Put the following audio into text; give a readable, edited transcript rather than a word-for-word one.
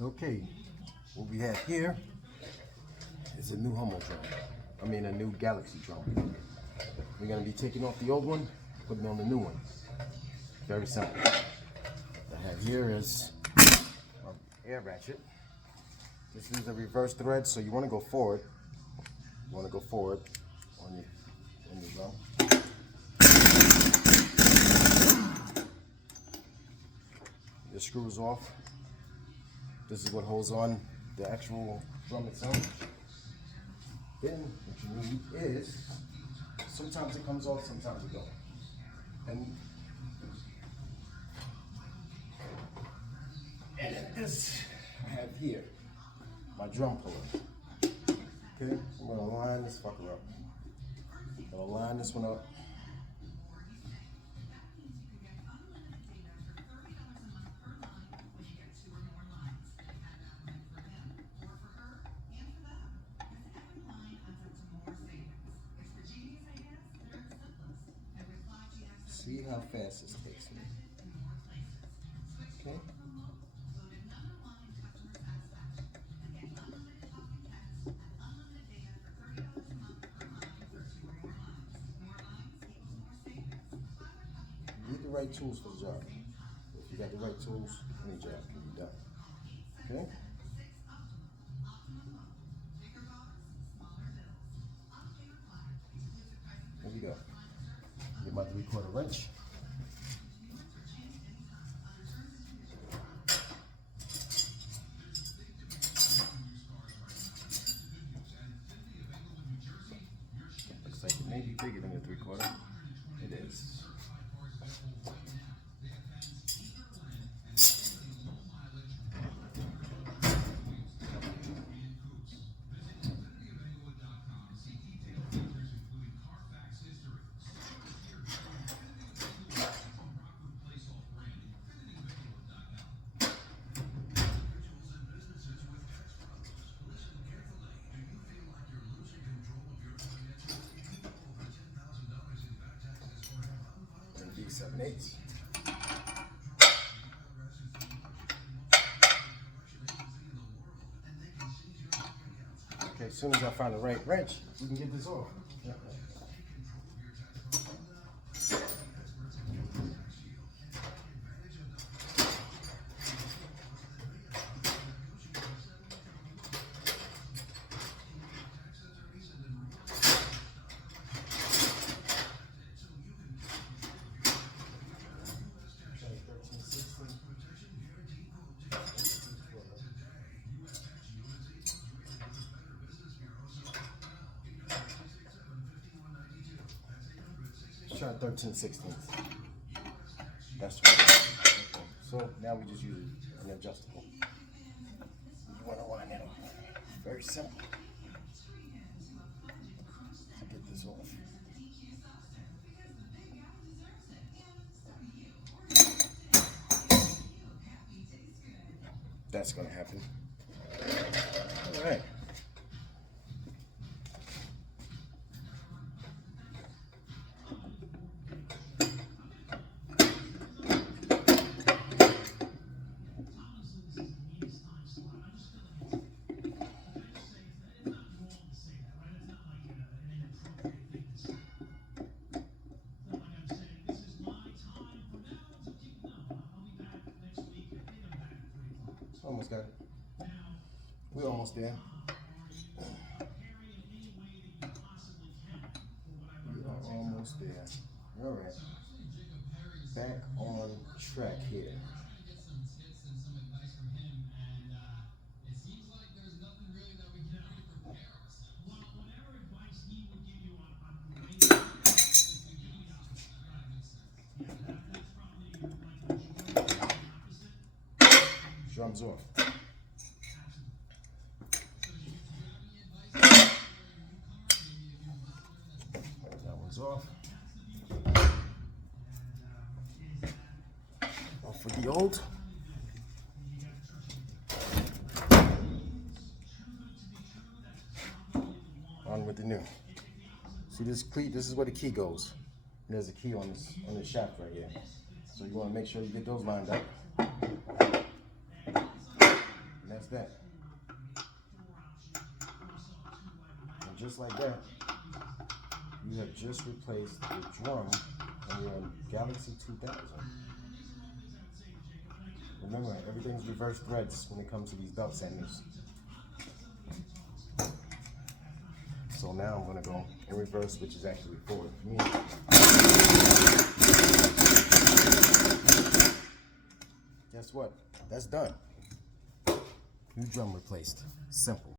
Okay, what we have here is a new Hummel drum. I mean a new Galaxy drum. We're gonna be taking off the old one, putting on the new one. Very simple. What I have here is an air ratchet. This is a reverse thread, so you want to go forward. You want to go forward on your drum. The screw is off. This is what holds on the actual drum itself. Then what you need is, sometimes it comes off, sometimes it don't. And then this I have here, my drum puller. Okay, I'm gonna line this fucker up. I'm gonna line this one up. See how fast this takes me. Okay. You need the right tools for the job. If you got the right tools, any job can be done. Okay? Here we go. You're about to record a wrench. Looks like it may be bigger than a 3/4. It is. D7/8. Okay, as soon as I find the right wrench, we can get this off. Try 13/16. That's what. Okay. So now we just use an adjustable. You want to line it up. Very simple. To get this off. That's gonna happen. All right. Almost got it. We're almost there. We are almost there. All right. Back on track here. Drums off. That one's off. Off with the old. On with the new. See this cleat? This is where the key goes. There's a key on this shaft right here. So you want to make sure you get those lined up. that. And just like that, you have just replaced the drum on your Galaxy 2000. Remember, everything's reverse threads when it comes to these belt sanders. So now I'm going to go in reverse, which is actually forward for me. Guess what? That's done. New drum replaced. Simple.